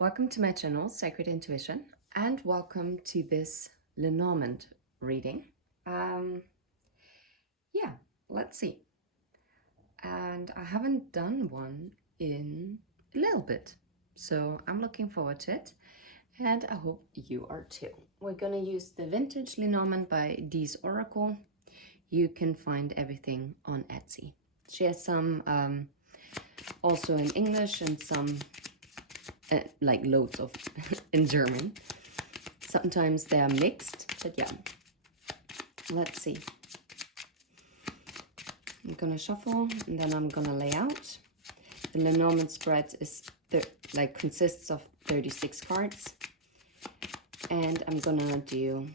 Welcome to my channel, Sacred Intuition, and welcome to this Lenormand reading. Um, yeah, let's see. And I haven't done one in a little bit, so I'm looking forward to it, and I hope you are too. We're gonna use the Vintage Lenormand by Dee's Oracle. You can find everything on Etsy. She has some also in English and some like loads of in German. Sometimes they are mixed, but yeah. Let's see. I'm gonna shuffle and then I'm gonna lay out. The Lenormand spread is consists of 36 cards, and I'm gonna do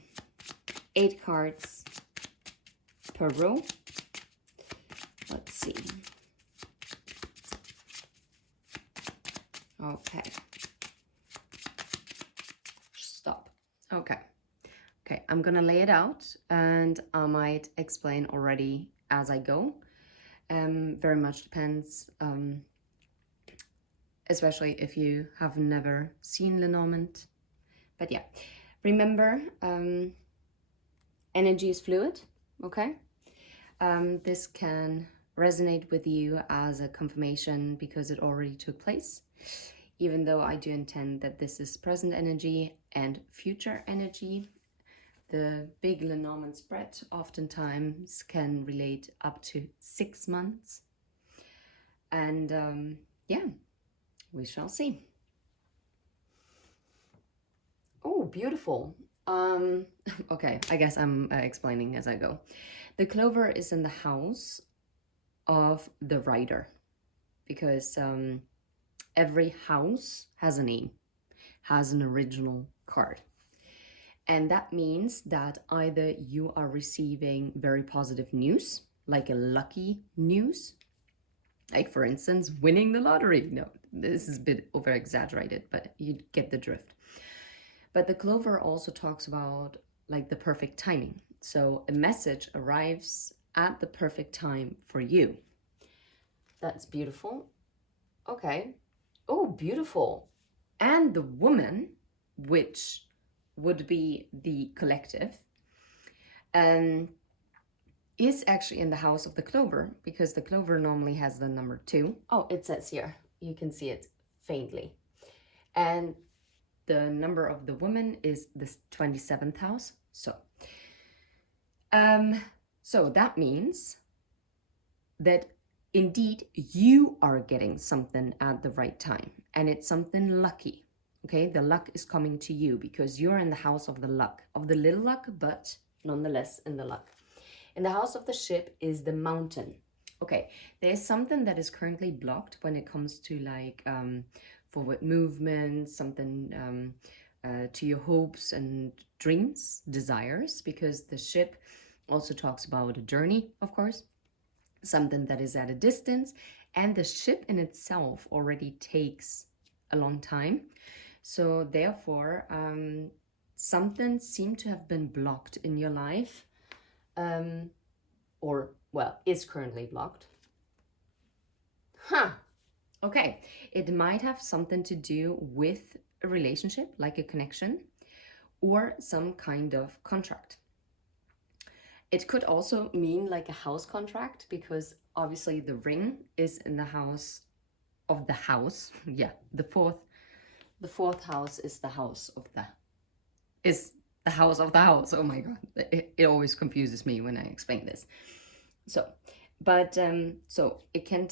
8 cards per row. Let's see. Okay. Stop. Okay. Okay, I'm gonna lay it out and I might explain already as I go. Very much depends, especially if you have never seen Lenormand. But yeah, remember, energy is fluid, okay? This can resonate with you as a confirmation because it already took place, even though I do intend that this is present energy and future energy. The big Lenormand spread oftentimes can relate up to 6 months. And yeah, we shall see. Oh, beautiful. Okay, I guess I'm explaining as I go. The clover is in the house of the writer because every house has a name, has an original card. And that means that either you are receiving very positive news, like a lucky news, like for instance, winning the lottery. No, this is a bit over exaggerated, but you get the drift. But the clover also talks about like the perfect timing. So a message arrives at the perfect time for you. That's beautiful. Okay. Oh, beautiful. And the woman, which would be the collective, is actually in the house of the clover because the clover normally has the number 2. Oh, it says here. You can see it faintly. And the number of the woman is the 27th house. So that means that indeed you are getting something at the right time, and it's something lucky. Okay, the luck is coming to you because you're in the house of the luck, of the little luck, but nonetheless in the luck. In the house of the ship is the mountain. Okay, there's something that is currently blocked when it comes to like forward movement, something to your hopes and dreams, desires, because the ship also talks about a journey, of course, something that is at a distance, and the ship in itself already takes a long time. So therefore, something seemed to have been blocked in your life, or well, is currently blocked. Okay, it might have something to do with a relationship, like a connection, or some kind of contract. It could also mean like a house contract because obviously the ring is in the house of the house. Yeah, the fourth house is the house of the house of the house. Oh my god, it always confuses me when I explain this. So it can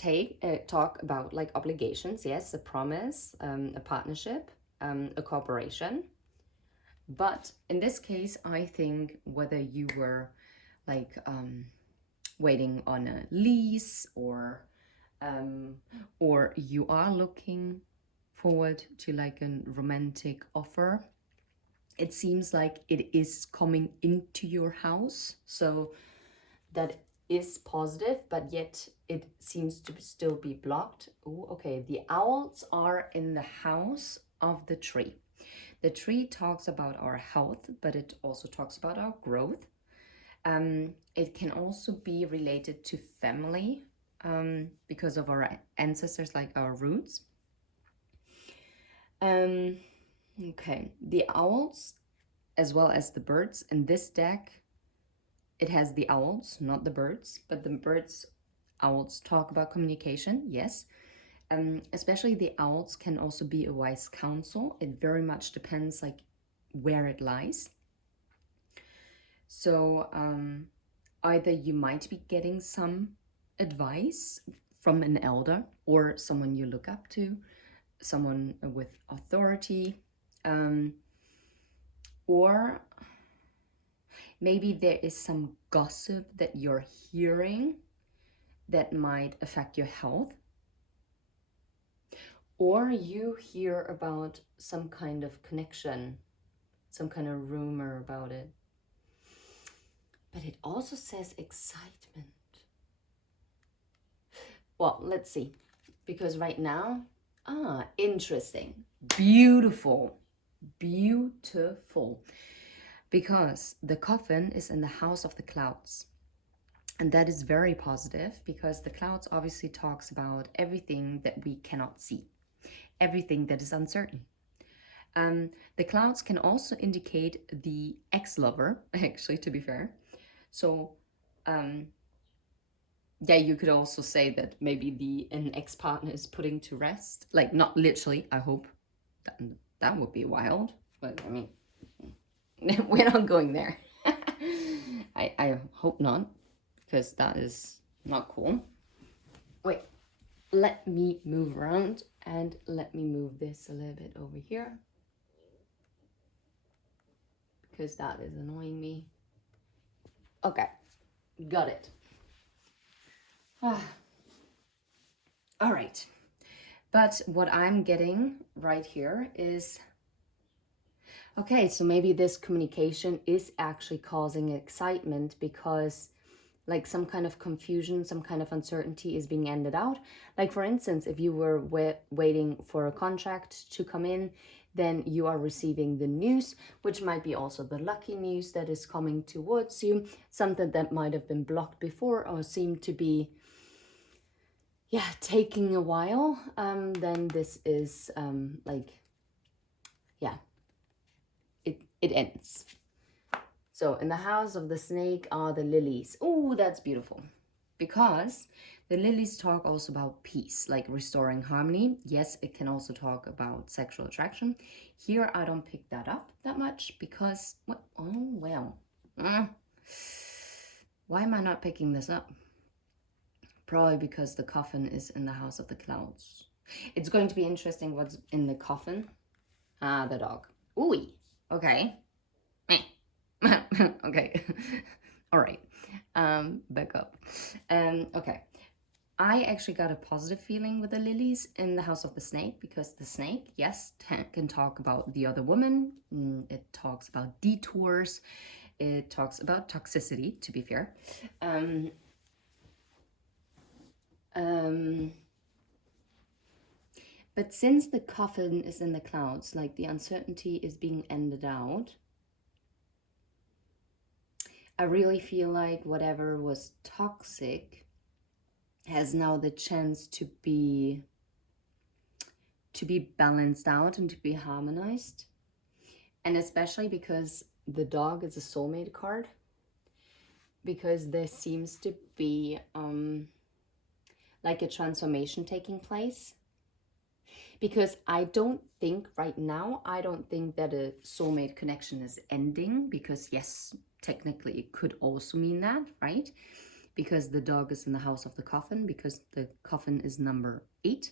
talk about like obligations, yes, a promise, a partnership, a cooperation. But in this case, I think whether you were like waiting on a lease or you are looking forward to like a romantic offer, it seems like it is coming into your house. So that is positive, but yet it seems to still be blocked. Oh, okay. The owls are in the house of the tree. The tree talks about our health, but it also talks about our growth. It can also be related to family because of our ancestors, like our roots. Okay, the owls as well as the birds. In this deck, it has the owls, not the birds, but the birds, owls talk about communication, yes. Especially the owls can also be a wise counsel. It very much depends like where it lies. So either you might be getting some advice from an elder or someone you look up to, someone with authority, or maybe there is some gossip that you're hearing that might affect your health. Or you hear about some kind of connection, some kind of rumor about it. But it also says excitement. Well, let's see. Because right now, interesting. Beautiful. Beautiful. Because the coffin is in the house of the clouds. And that is very positive because the clouds obviously talks about everything that we cannot see, everything that is uncertain. The clouds can also indicate the ex-lover, actually, to be fair. So, yeah, you could also say that maybe an ex-partner is putting to rest. Like, not literally, I hope. That would be wild. But, I mean, we're not going there. I hope not, because that is not cool. Wait, let me move around and let me move this a little bit over here, because that is annoying me. Okay, got it. All right. But what I'm getting right here is, okay, so maybe this communication is actually causing excitement because like some kind of confusion, some kind of uncertainty is being ended out. Like for instance, if you were waiting for a contract to come in, then you are receiving the news, which might be also the lucky news that is coming towards you, something that might have been blocked before or seemed to be, yeah, taking a while. Then this is like, yeah, it ends. So in the house of the snake are the lilies. Oh, that's beautiful. Because the lilies talk also about peace, like restoring harmony. Yes, it can also talk about sexual attraction. Here, I don't pick that up that much because, what? Oh, well. Why am I not picking this up? Probably because the coffin is in the house of the clouds. It's going to be interesting what's in the coffin. Ah, the dog. Ooh, okay. Okay. All right. Back up. Okay. I actually got a positive feeling with the lilies in the house of the snake because the snake, yes, can talk about the other woman. It talks about detours. It talks about toxicity, to be fair. But since the coffin is in the clouds, like the uncertainty is being ended out, I really feel like whatever was toxic has now the chance to be balanced out and to be harmonized. And especially because the dog is a soulmate card, because there seems to be like a transformation taking place. Because I don't think right now, I don't think that a soulmate connection is ending, because yes, technically it could also mean that, right? Because the dog is in the house of the coffin, because the coffin is number 8,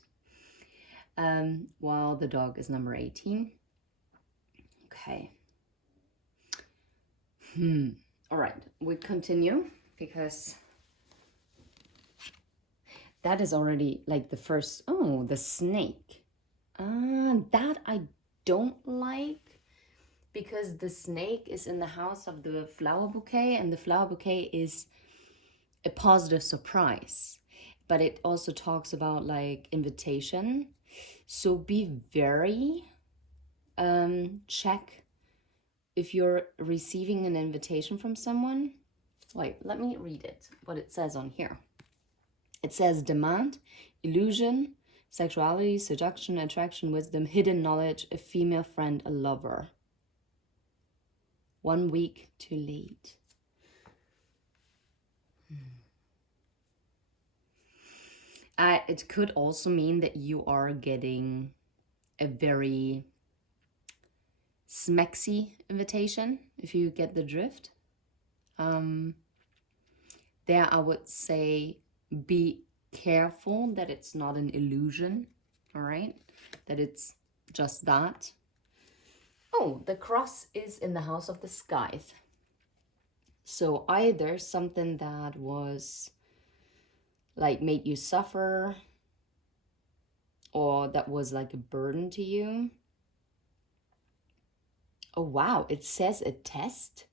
while the dog is number 18. Okay. All right, we continue, because that is already like the first, oh, the snake. That I don't like, because the snake is in the house of the flower bouquet, and the flower bouquet is a positive surprise, but it also talks about like invitation. So be very check if you're receiving an invitation from someone. Wait, let me read it, what it says on here. It says demand, illusion, Sexuality, seduction, attraction, wisdom, hidden knowledge, a female friend, a lover. 1 week too late. It could also mean that you are getting a very smexy invitation, if you get the drift. There I would say be careful that it's not an illusion, all right? That it's just that. Oh, the cross is in the house of the scythe. So either something that was like made you suffer, or that was like a burden to you. Oh wow, it says a test.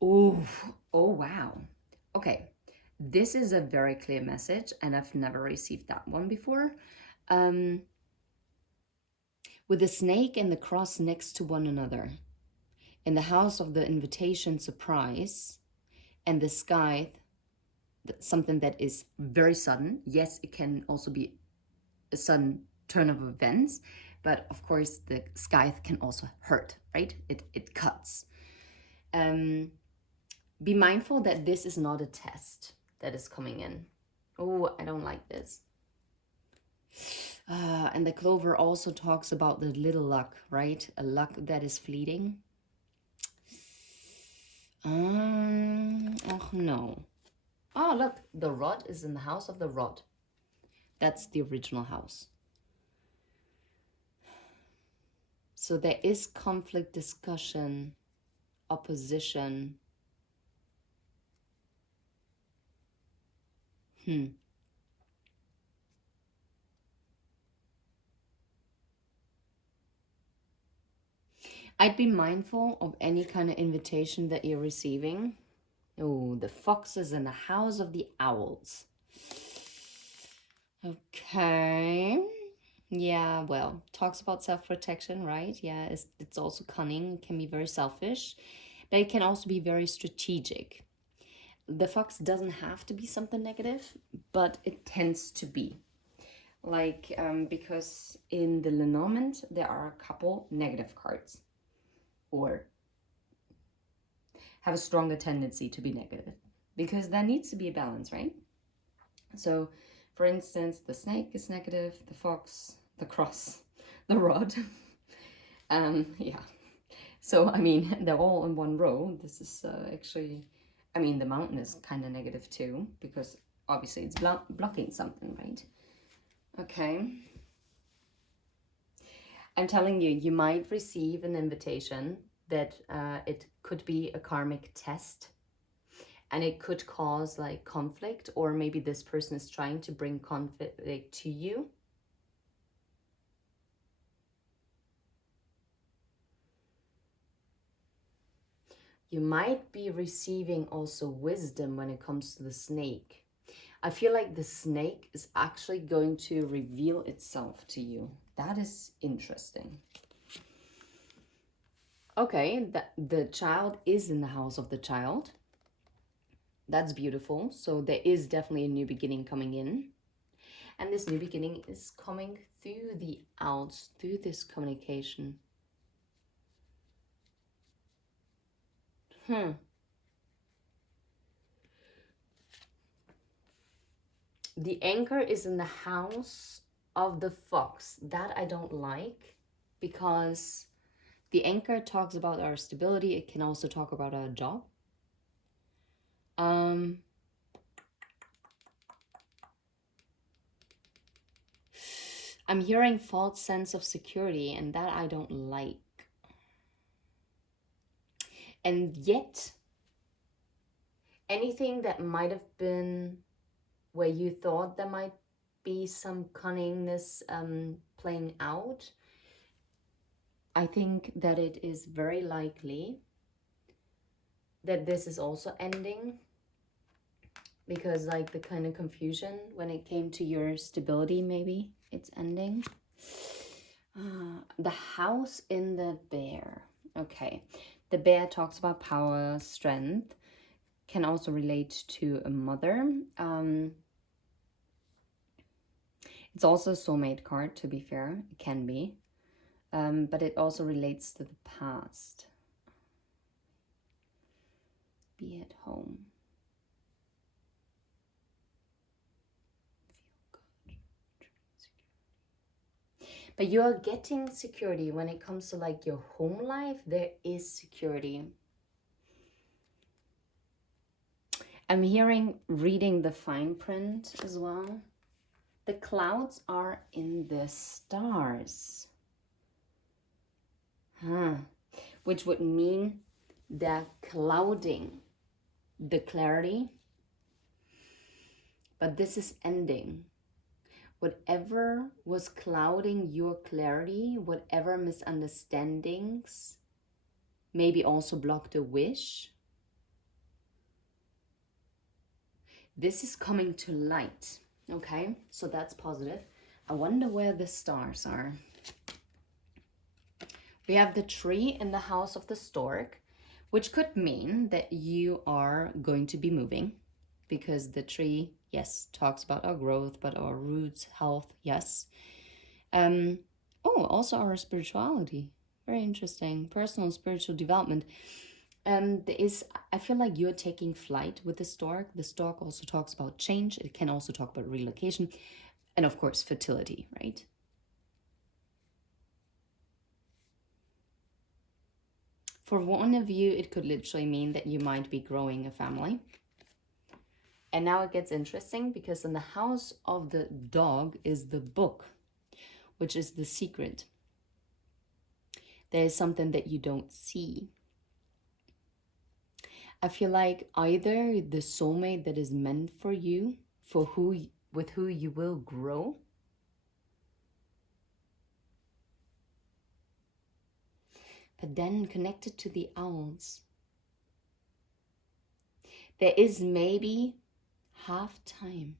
Oh wow. Okay, this is a very clear message, and I've never received that one before. With the snake and the cross next to one another, in the house of the invitation surprise, and the scythe, something that is very sudden. Yes, it can also be a sudden turn of events, but of course the scythe can also hurt, right? It cuts. Be mindful that this is not a test that is coming in. Oh, I don't like this. And the clover also talks about the little luck, right? A luck that is fleeting. Oh no. Oh, look, the rod is in the house of the rod. That's the original house. So there is conflict, discussion, opposition. I'd be mindful of any kind of invitation that you're receiving. Oh, the fox is in the house of the owls. Okay. Yeah, well, talks about self-protection, right? Yeah, it's also cunning. It can be very selfish, but it can also be very strategic. The fox doesn't have to be something negative, but it tends to be. Like, because in the Lenormand, there are a couple negative cards, or have a stronger tendency to be negative, because there needs to be a balance, right? So, for instance, the snake is negative, the fox, the cross, the rod. Yeah. So, I mean, they're all in one row. This is actually, I mean, the mountain is kind of negative too, because obviously it's blocking something, right? Okay. I'm telling you, you might receive an invitation that it could be a karmic test, and it could cause like conflict, or maybe this person is trying to bring conflict to you. You might be receiving also wisdom when it comes to the snake. I feel like the snake is actually going to reveal itself to you. That is interesting. Okay, the child is in the house of the child. That's beautiful. So there is definitely a new beginning coming in. And this new beginning is coming through the outs, through this communication. The anchor is in the house of the fox. That I don't like, because the anchor talks about our stability. It can also talk about our job. I'm hearing false sense of security, and that I don't like. And yet, anything that might have been where you thought there might be some cunningness playing out, I think that it is very likely that this is also ending, because like the kind of confusion when it came to your stability, maybe it's ending. The house in the bear. Okay, the bear talks about power, strength, can also relate to a mother. It's also a soulmate card, to be fair. It can be. But it also relates to the past. Be at home. Feel good. But you're getting security when it comes to like your home life. There is security. I'm hearing, reading the fine print as well. The clouds are in the stars. Which would mean they're clouding the clarity. But this is ending. Whatever was clouding your clarity, whatever misunderstandings, maybe also blocked a wish, this is coming to light. Okay, so that's positive. I wonder where the stars are. We have the tree in the house of the stork, which could mean that you are going to be moving, because the tree, yes, talks about our growth, but our roots, health, yes. Also our spirituality. Very interesting. Personal spiritual development. I feel like you're taking flight with the stork. The stork also talks about change. It can also talk about relocation. And of course, fertility, right? For one of you, it could literally mean that you might be growing a family. And now it gets interesting, because in the house of the dog is the book, which is the secret. There is something that you don't see. I feel like either the soulmate that is meant for you, with who you will grow, but then connected to the owls, there is maybe half time.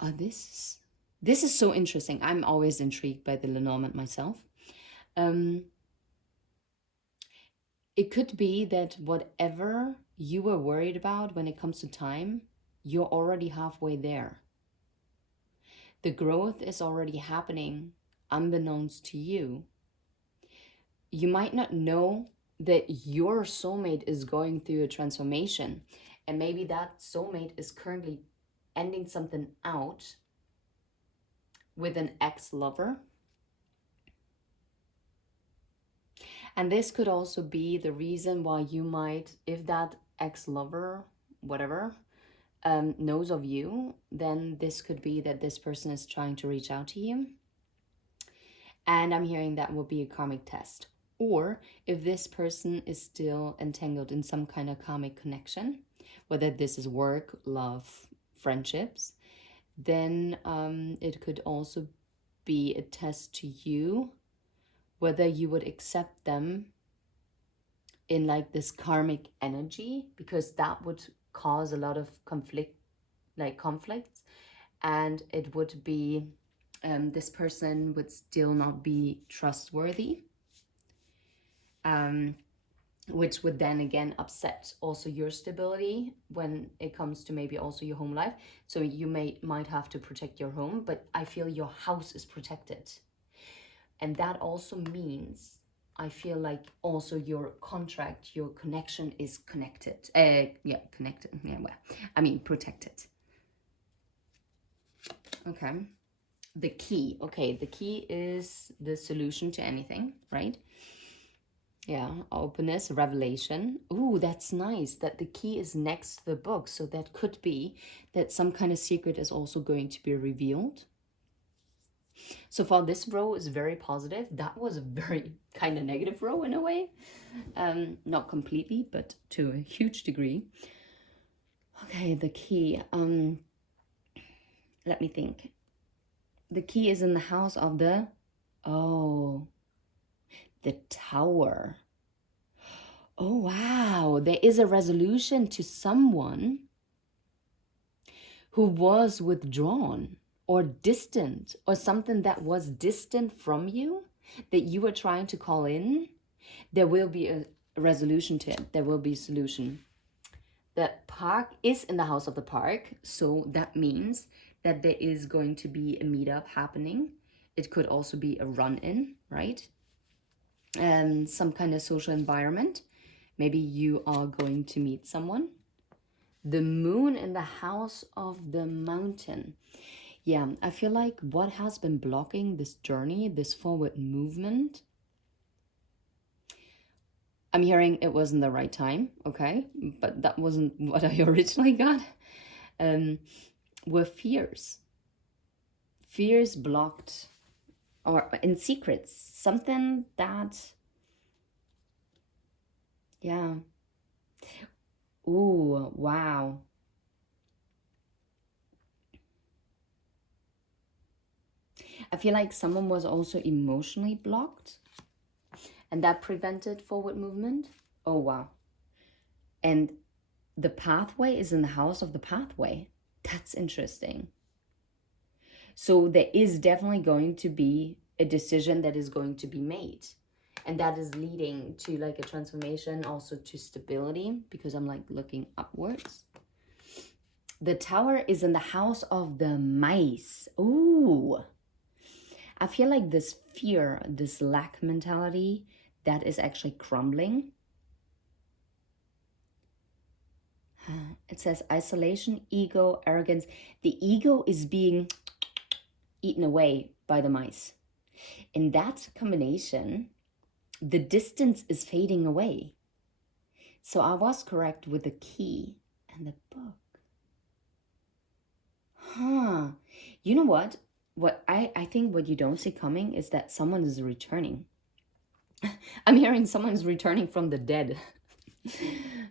This is so interesting. I'm always intrigued by the Lenormand myself. It could be that whatever you were worried about when it comes to time, you're already halfway there. The growth is already happening unbeknownst to you. You might not know that your soulmate is going through a transformation, and maybe that soulmate is currently ending something out with an ex-lover. And this could also be the reason why you might, if that ex-lover, whatever, knows of you, then this could be that this person is trying to reach out to you. And I'm hearing that will be a karmic test. Or if this person is still entangled in some kind of karmic connection, whether this is work, love, friendships, then it could also be a test to you whether you would accept them in like this karmic energy, because that would cause a lot of conflicts, and it would be this person would still not be trustworthy, which would then again upset also your stability when it comes to maybe also your home life. So you might have to protect your home, but I feel your house is protected. And that also means, I feel like also your contract, your connection is connected. Connected. Yeah, well, I mean protected. Okay. The key. Okay, the key is the solution to anything, right? Yeah, openness, revelation. Ooh, that's nice that the key is next to the book. So that could be that some kind of secret is also going to be revealed. So far, this row is very positive. That was a very kind of negative row in a way. Not completely, but to a huge degree. Okay, the key. Let me think. The key is in the house of the... Oh, the Tower. Oh, wow. There is a resolution to someone who was withdrawn or distant, or something that was distant from you that you were trying to call in. There will be a resolution to it. There will be a solution. The park is in the house of the park, so that means that there is going to be a meetup happening. It could also be a run-in, right? And some kind of social environment. Maybe you are going to meet someone. The moon in the house of the mountain. Yeah, I feel like what has been blocking this journey, this forward movement, I'm hearing it wasn't the right time, okay? But that wasn't what I originally got. Were fears. Fears blocked, or in secrets. Something that, yeah. Ooh, wow. I feel like someone was also emotionally blocked and that prevented forward movement. Oh, wow. And the pathway is in the house of the pathway. That's interesting. So there is definitely going to be a decision that is going to be made. And that is leading to like a transformation, also to stability, because I'm like looking upwards. The tower is in the house of the mice. Ooh. I feel like this fear, this lack mentality, that is actually crumbling. It says isolation, ego, arrogance. The ego is being eaten away by the mice. In that combination, the distance is fading away. So I was correct with the key and the book. Huh. You know what? What I think what you don't see coming is that someone is returning. I'm hearing someone is returning from the dead.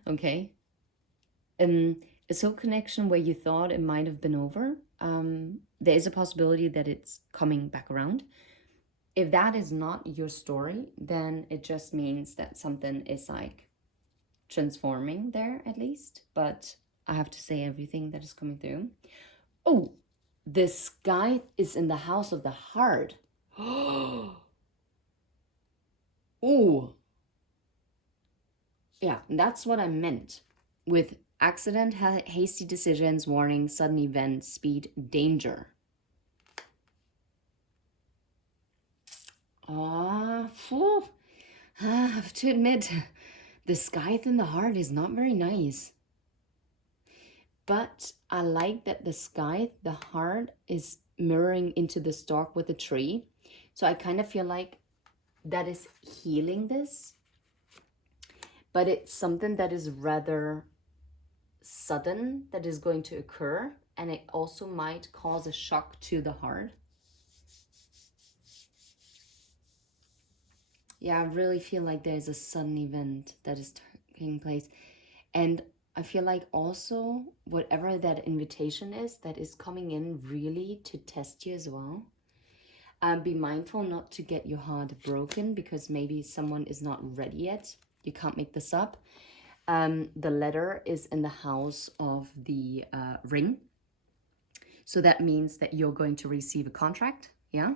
Okay. A soul connection where you thought it might have been over. There is a possibility that it's coming back around. If that is not your story, then it just means that something is like transforming there at least. But I have to say everything that is coming through. Oh, the sky is in the house of the heart. Oh, yeah, that's what I meant with accident, hasty decisions, warning, sudden events, speed, danger. I have to admit, the scythe in the heart is not very nice. But I like that the scythe, the heart, is mirroring into the stalk with the tree. So I kind of feel like that is healing this. But it's something that is rather sudden that is going to occur. And it also might cause a shock to the heart. Yeah, I really feel like there's a sudden event that is taking place. And I feel like also whatever that invitation is that is coming in really to test you as well. Be mindful not to get your heart broken because maybe someone is not ready yet. You can't make this up. The letter is in the house of the ring. So that means that you're going to receive a contract, yeah?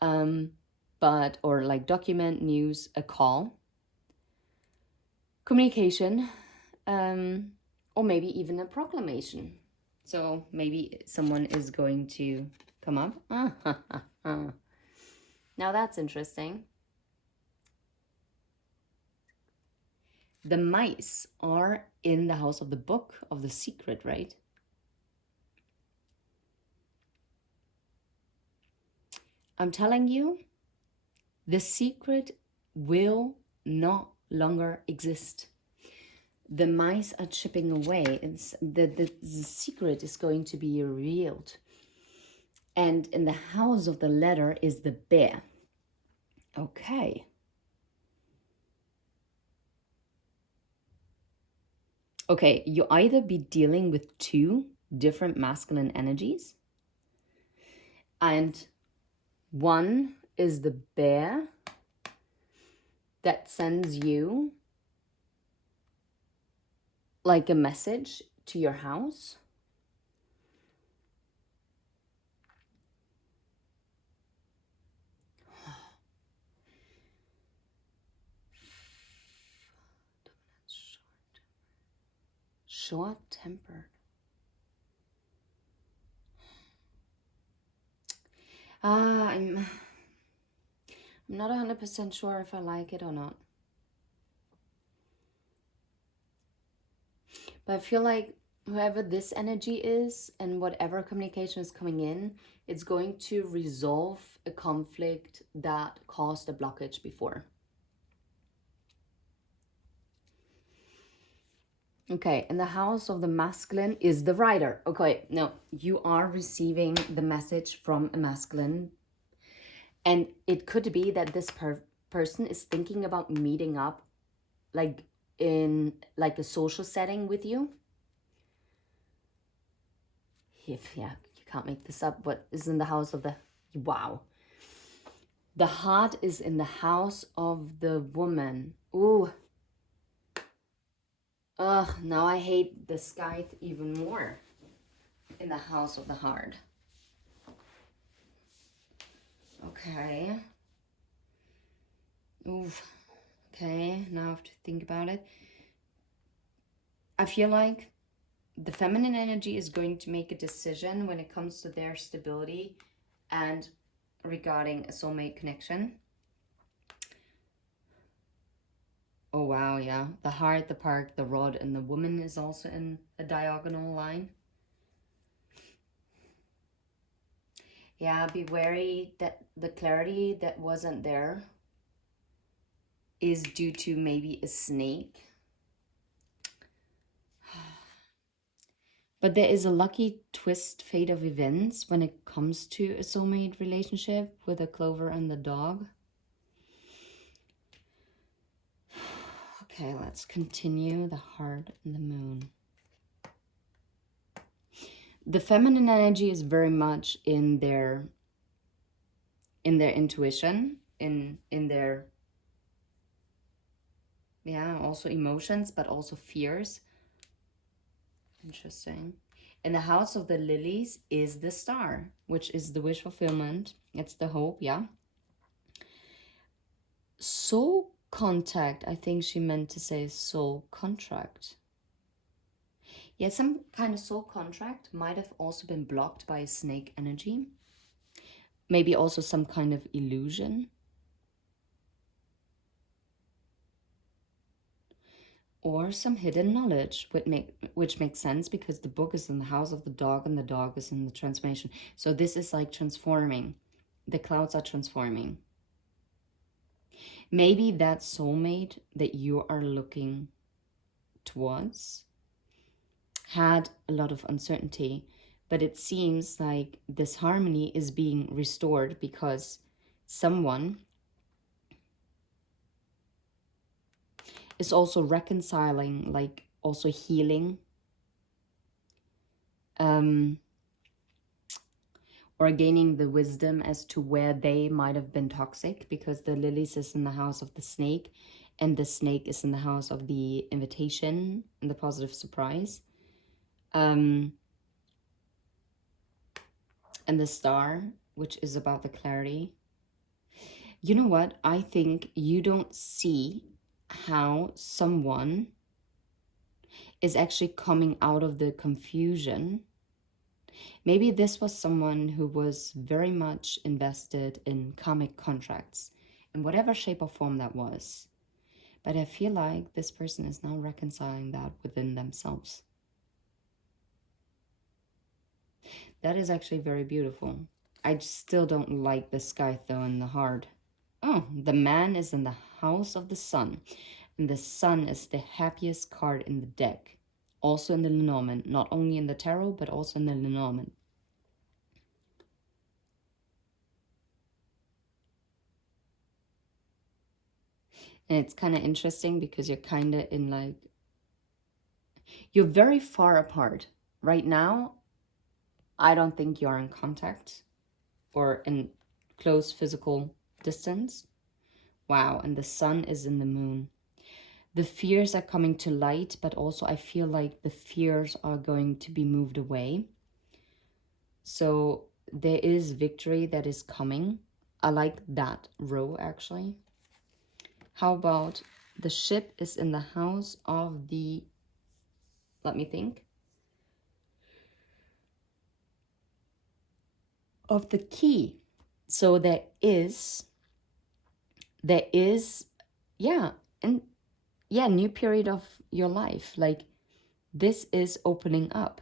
Or like document, news, a call, communication, or maybe even a proclamation. So maybe someone is going to come up. Now that's interesting. The mice are in the house of the book of the secret, right? I'm telling you, the secret will not longer exist. The mice are chipping away. The secret is going to be revealed. And in the house of the letter is the bear. Okay. Okay, you either be dealing with two different masculine energies. And one is the bear that sends you like a message to your house. Short-tempered. I'm not 100% sure if I like it or not. But I feel like whoever this energy is and whatever communication is coming in, it's going to resolve a conflict that caused a blockage before. Okay, and the house of the masculine is the rider. Okay, no, you are receiving the message from a masculine. And it could be that this person is thinking about meeting up like in like a social setting with you. If, yeah, you can't make this up. What is in the house of the, wow. The heart is in the house of the woman. Ooh. Ugh, now I hate the scythe even more. In the house of the heart. Okay. Oof. Okay, now I have to think about it. I feel like the feminine energy is going to make a decision when it comes to their stability and regarding a soulmate connection. Oh, wow, yeah. The heart, the park, the rod, and the woman is also in a diagonal line. Yeah, be wary that the clarity that wasn't there is due to maybe a snake. But there is a lucky twist fate of events when it comes to a soulmate relationship with the clover and the dog. Okay, let's continue the heart and the moon. The feminine energy is very much in their intuition, in their, yeah, also emotions, but also fears. Interesting. And the house of the lilies is the star, which is the wish fulfillment. It's the hope, yeah. Soul contact, I think she meant to say soul contract. Yeah, some kind of soul contract might have also been blocked by a snake energy. Maybe also some kind of illusion. Or some hidden knowledge, which makes sense because the book is in the house of the dog and the dog is in the transformation. So this is like transforming. The clouds are transforming. Maybe that soulmate that you are looking towards had a lot of uncertainty, but it seems like this harmony is being restored because someone is also reconciling, like also healing, or gaining the wisdom as to where they might have been toxic, because the lilies is in the house of the snake and the snake is in the house of the invitation and the positive surprise. And the star, which is about the clarity. You know what? I think you don't see how someone is actually coming out of the confusion. Maybe this was someone who was very much invested in karmic contracts, in whatever shape or form that was. But I feel like this person is now reconciling that within themselves. That is actually very beautiful. I still don't like the sky though in the heart. Oh, the man is in the house of the sun. And the sun is the happiest card in the deck. Also in the Lenormand. Not only in the tarot, but also in the Lenormand. And it's kind of interesting because you're kind of in like, you're very far apart. Right now, I don't think you're in contact or in close physical distance. Wow, and the sun is in the moon. The fears are coming to light, but also I feel like the fears are going to be moved away. So there is victory that is coming. I like that row actually. How about the ship is in the house of the let me think, of the key. So there is, yeah, and yeah, new period of your life. Like, this is opening up.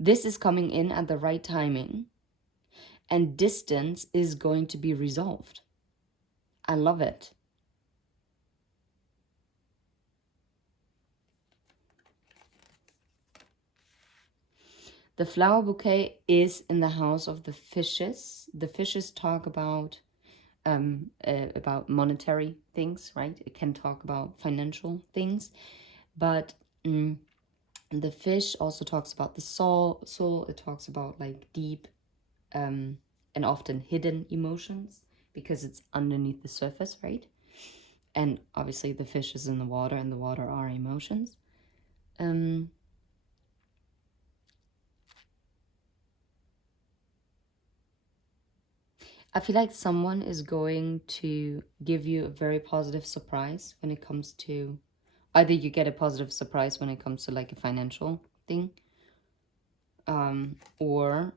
This is coming in at the right timing, and distance is going to be resolved. I love it. The flower bouquet is in the house of the fishes. The fishes talk about monetary things, right? It can talk about financial things, but the fish also talks about the soul. It talks about like deep and often hidden emotions because it's underneath the surface, right? And obviously the fish is in the water, and the water are emotions. I feel like someone is going to give you a very positive surprise when it comes to, either you get a positive surprise when it comes to like a financial thing, or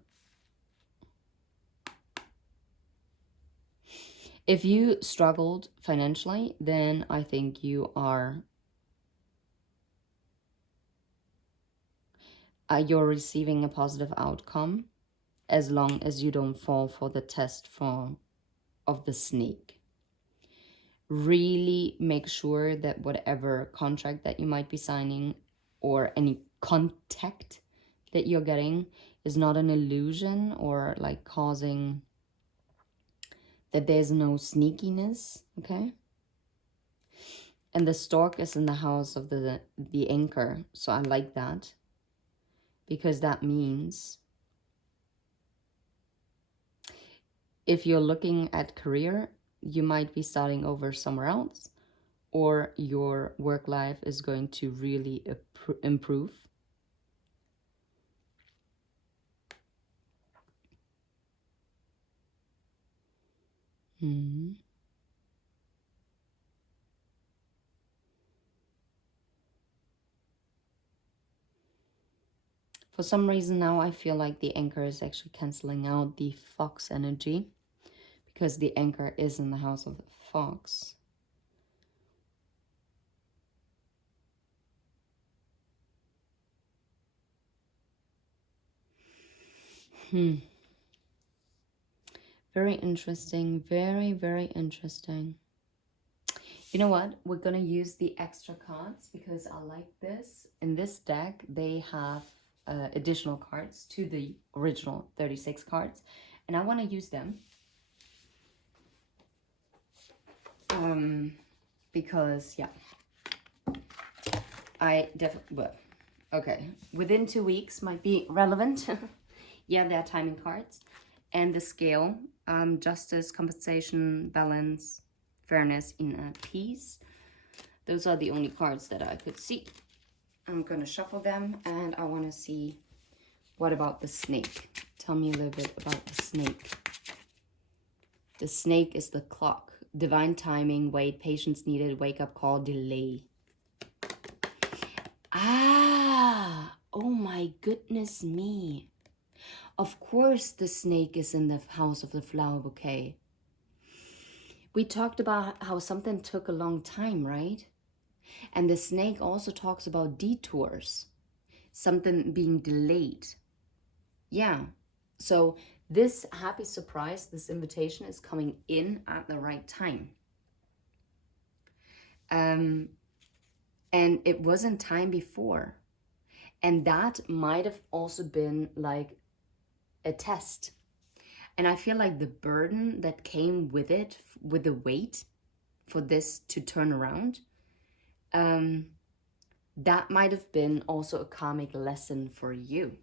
if you struggled financially, then I think you're receiving a positive outcome as long as you don't fall for the test of the snake. Really make sure that whatever contract that you might be signing or any contact that you're getting is not an illusion or like causing that there's no sneakiness, okay? And the stork is in the house of the anchor, so I like that because that means if you're looking at career, you might be starting over somewhere else, or your work life is going to really improve. For some reason now I feel like the anchor is actually canceling out the fox energy because the anchor is in the house of the fox. Very interesting. Very, very interesting. You know what? We're going to use the extra cards because I like this. In this deck, they have additional cards to the original 36 cards. And I want to use them. Because, yeah. I definitely... Well, okay. Within 2 weeks might be relevant. Yeah, they are timing cards. And the scale. Justice, compensation, balance, fairness, inner peace. Those are the only cards that I could see. I'm gonna shuffle them, and I want to see what about the snake. Tell me a little bit about the snake. The snake is the clock. Divine timing, wait, patience needed, wake up call, delay. Ah, oh my goodness me. Of course the snake is in the house of the flower bouquet. We talked about how something took a long time, right? And the snake also talks about detours, something being delayed. Yeah. So this happy surprise, this invitation is coming in at the right time. And it wasn't time before. And that might have also been like a test. And I feel like the burden that came with it, with the weight for this to turn around, that might have been also a karmic lesson for you.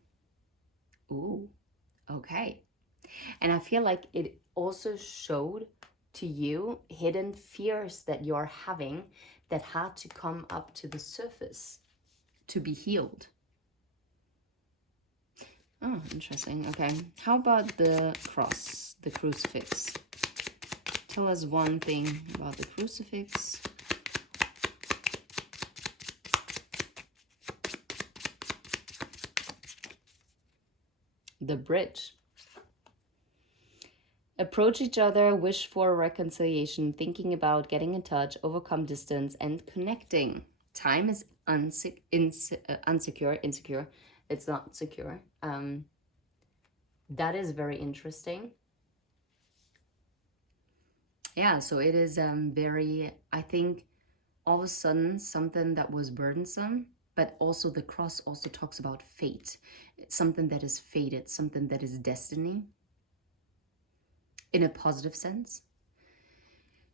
Ooh, okay. And I feel like it also showed to you hidden fears that you're having that had to come up to the surface to be healed. Oh, interesting. Okay. How about the cross, the crucifix? Tell us one thing about the crucifix. the bridge. Approach each other, wish for reconciliation, thinking about getting in touch, overcome distance, and connecting. Time is insecure. It's not secure. That is very interesting. Yeah, so it is very, I think, all of a sudden something that was burdensome, but also the cross also talks about fate. It's something that is fated, something that is destiny in a positive sense.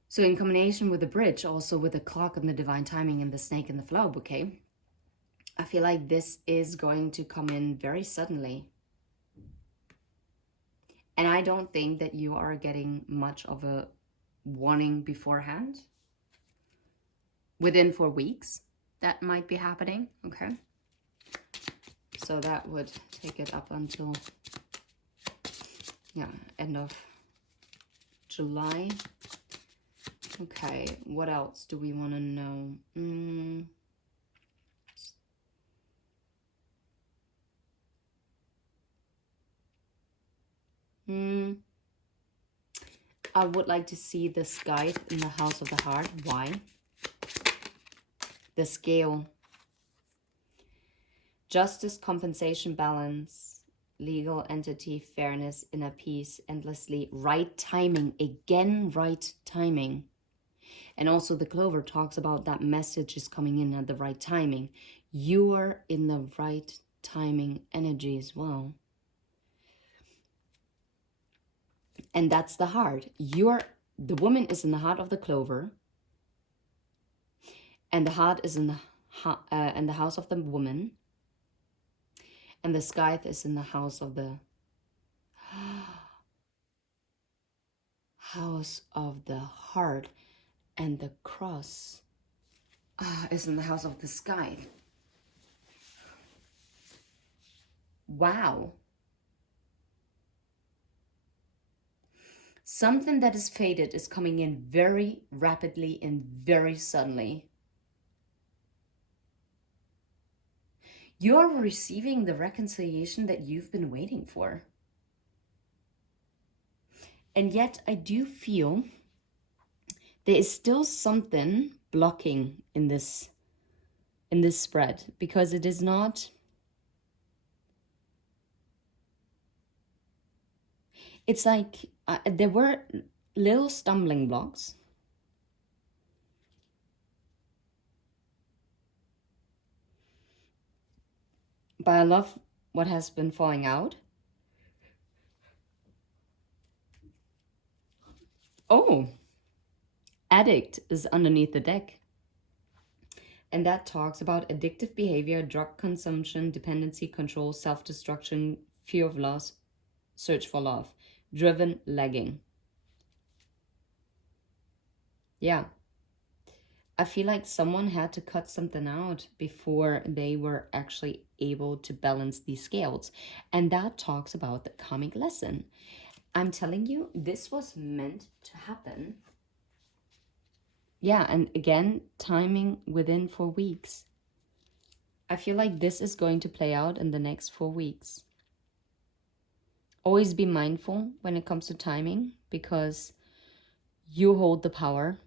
So in combination with the bridge, also with the clock and the divine timing and the snake and the flower bouquet, I feel like this is going to come in very suddenly. And I don't think that you are getting much of a warning beforehand. Within 4 weeks, that might be happening, okay? So that would take it up until, yeah, end of July. Okay, what else do we want to know? I would like to see the scythe in the house of the heart. Why? The scale. Justice, compensation, balance, legal entity, fairness, inner peace, endlessly. Right timing. Again, right timing. And also the clover talks about that message is coming in at the right timing. You are in the right timing energy as well. And that's the heart. The woman is in the heart of the clover, and the heart is in the house of the woman, and the scythe is in the house of the heart, and the cross is in the house of the scythe. Wow. Something that is fated is coming in very rapidly and very suddenly. You are receiving the reconciliation that you've been waiting for. And yet I do feel there is still something blocking in this spread, because it is not, it's like there were little stumbling blocks. But I love what has been falling out. Oh, addict is underneath the deck. And that talks about addictive behavior, drug consumption, dependency, control, self-destruction, fear of loss, search for love, driven, lagging. Yeah. I feel like someone had to cut something out before they were actually able to balance these scales. And that talks about the karmic lesson. I'm telling you, this was meant to happen. Yeah, and again, timing within 4 weeks. I feel like this is going to play out in the next 4 weeks. Always be mindful when it comes to timing, because you hold the power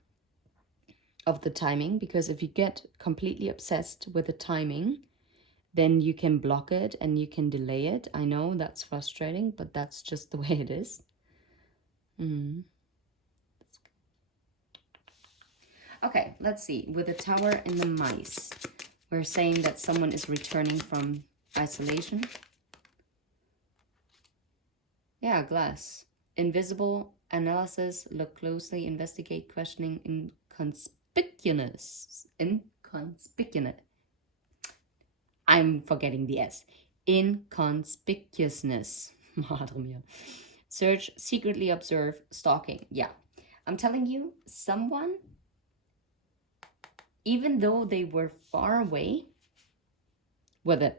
of the timing. Because if you get completely obsessed with the timing, then you can block it and you can delay it. I know that's frustrating, but that's just the way it is. Okay, let's see. With the tower and the mice, we're saying that someone is returning from isolation. Yeah, glass. Invisible analysis, look closely, investigate, questioning, inconspicuous. I'm forgetting the S. Inconspicuousness. Madre mia. Search, secretly observe, stalking. Yeah. I'm telling you, someone, even though they were far away, whether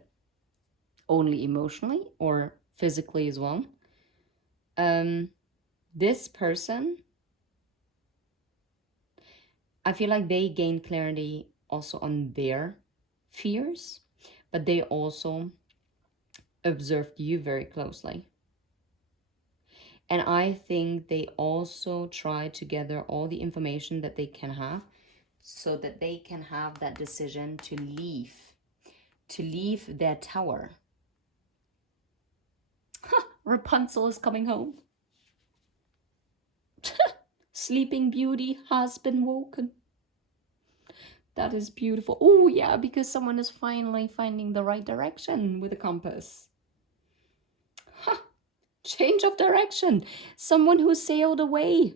only emotionally or physically as well, this person, I feel like they gain clarity also on their fears, but they also observed you very closely. And I think they also try to gather all the information that they can have so that they can have that decision to leave their tower. Rapunzel is coming home. Sleeping Beauty has been woken. That is beautiful. Oh, yeah, because someone is finally finding the right direction with a compass. Ha! Change of direction. Someone who sailed away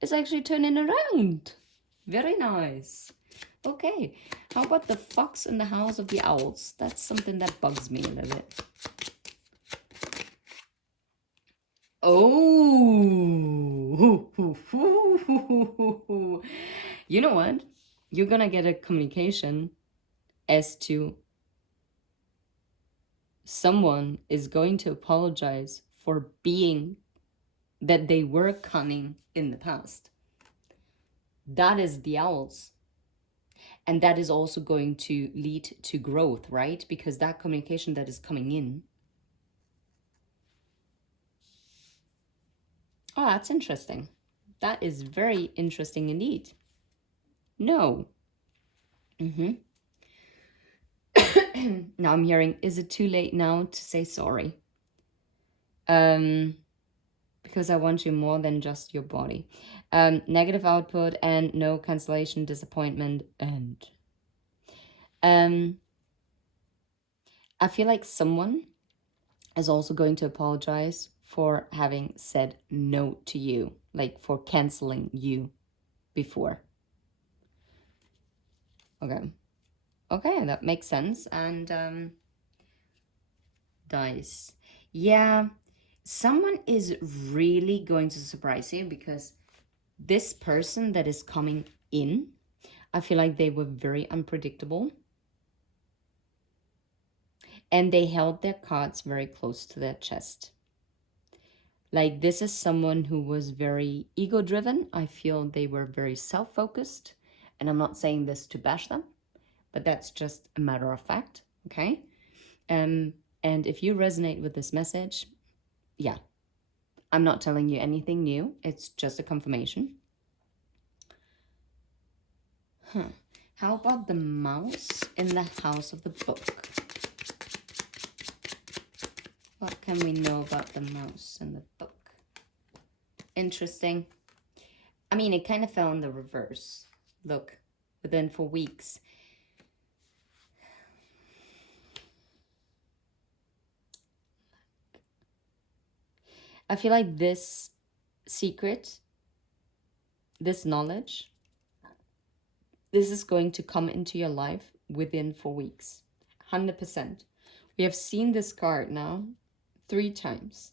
is actually turning around. Very nice. Okay, how about the fox in the house of the owls? That's something that bugs me a little bit. Oh, you know what? You're gonna get a communication as to someone is going to apologize for being that they were cunning in the past. That is the owls. And that is also going to lead to growth, right? Because that communication that is coming in. Oh, that's interesting. That is very interesting indeed. No. Now I'm hearing, is it too late now to say sorry? Because I want you more than just your body. Negative output and no cancellation, disappointment, and I feel like someone is also going to apologize for having said no to you, like for canceling you before. Okay, that makes sense. And dice. Yeah, someone is really going to surprise you because this person that is coming in, I feel like they were very unpredictable. And they held their cards very close to their chest. Like, this is someone who was very ego-driven. I feel they were very self-focused. And I'm not saying this to bash them, but that's just a matter of fact, okay? And if you resonate with this message, yeah, I'm not telling you anything new. It's just a confirmation. How about the mouse in the house of the book? What can we know about the mouse in the book? Interesting. I mean, it kind of fell in the reverse. Look, within 4 weeks. I feel like this secret, this knowledge, this is going to come into your life within 4 weeks. 100%. We have seen this card now 3 times.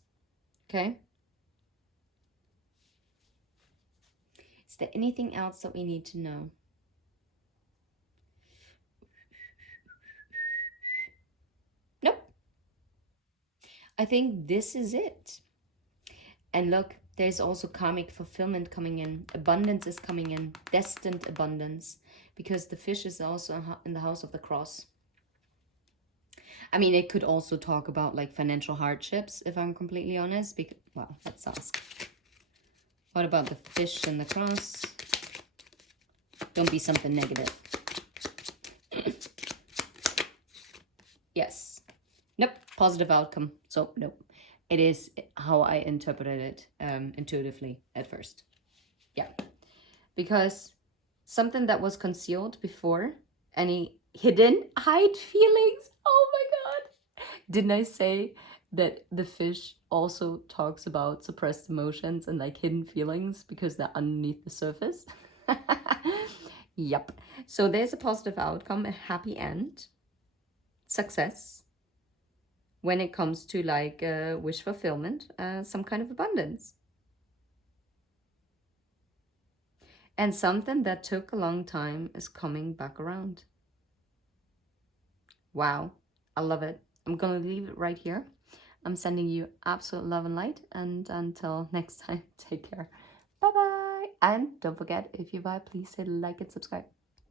Okay? Is there anything else that we need to know? Nope. I think this is it. And look, there's also karmic fulfillment coming in. Abundance is coming in. Destined abundance. Because the fish is also in the house of the cross. I mean, it could also talk about like financial hardships, if I'm completely honest. Well, let's ask. What about the fish and the cross? Don't be something negative. Yes. Nope. Positive outcome. So, nope. It is how I interpreted it intuitively at first. Yeah. Because something that was concealed before, any hide feelings. Oh my God. Didn't I say that the fish also talks about suppressed emotions and like hidden feelings because they're underneath the surface? Yep. So there's a positive outcome, a happy end, success when it comes to like wish fulfillment, some kind of abundance. And something that took a long time is coming back around. Wow, I love it. I'm gonna leave it right here. I'm sending you absolute love and light. And until next time, take care. Bye-bye. And don't forget, if you vibe, please hit like and subscribe.